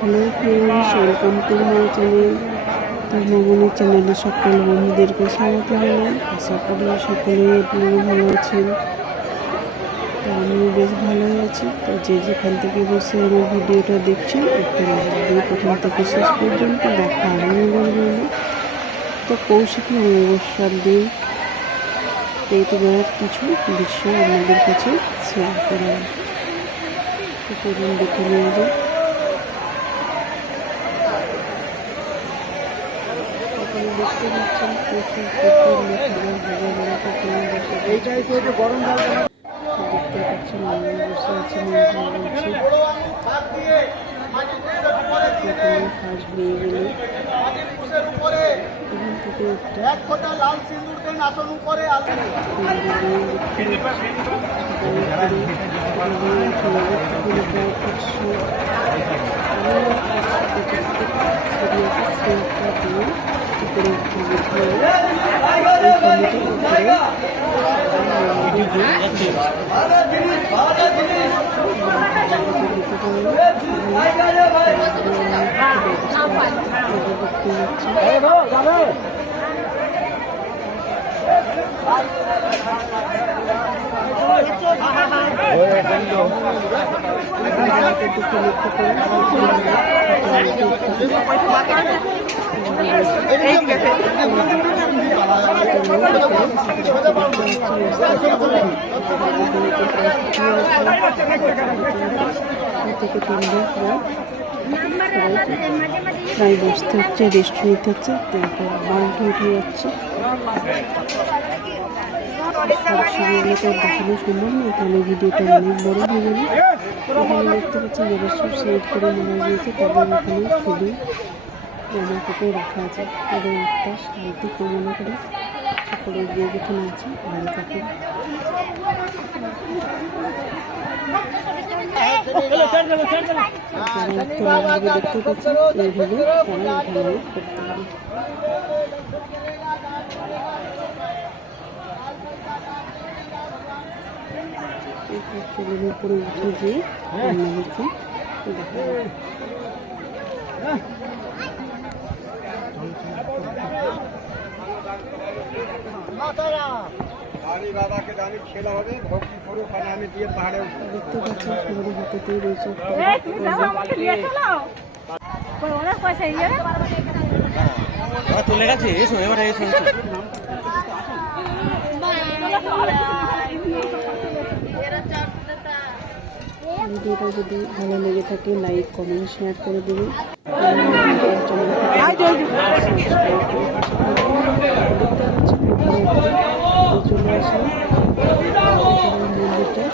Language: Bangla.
Hello friends, welcome to my channel. তো মামনির চ্যানেলে সকল বন্ধুদেরকে স্বাগত জানাই। আশা করি সকলেই আপনারা ভালো আছেন। তো আমিও বেশ ভালোই আছি। তো যে যেখান থেকে বসে আমার ভিডিওটা দেখছেন, একটা লাইক দিয়ে প্রথম থেকে শেষ পর্যন্ত দেখা আরম্ভ করবেন। তো কৌশিকী অমাবস্যার দিন এইবার কিছু দৃশ্য আপনাদের কাছে শেয়ার করলাম। তো চলুন দেখে নিয়ে যাই। দেখতে পাচ্ছেন প্রচুর গরম দেখতে পাচ্ছেন আমি বসে আছি বলছি কাজ হয়ে গেলে এখান থেকে একটা লাল সিঁদুর দেন আসন উপরে প্রায় বসতে হচ্ছে, রেস্ট নিতে হচ্ছে, তারপর আবার উঠে যাচ্ছে। সব সময়গুলো তো দেখানো সম্ভব নয়, তাহলে ভিডিওটা অনেক বড় হয়ে যাবে। এখানে দেখতে পাচ্ছি যারা সব সেট করে মারা গিয়েছে তাদের এখানে শুধু জামা কাপড় রাখা আছে। তাদের একটা শান্তি কামনা করে সকলে গিয়ে যেখানে আছে ভালো থাকুন। যারা দেখতে পাচ্ছেন এইভাবে তারা উঠানামা করতে পারে। চুলের উপরে উঠে গিয়ে আপনাদেরকে দেখা দেখতে পাচ্ছেন সবারই হাতেতেই রয়েছে চলে গেছে। এসো এবারে এসো। ভিডিওটা যদি ভালো লেগে থাকে লাইক কমেন্ট শেয়ার করে দেবেন। চলে আসলাম মন্দিরটা।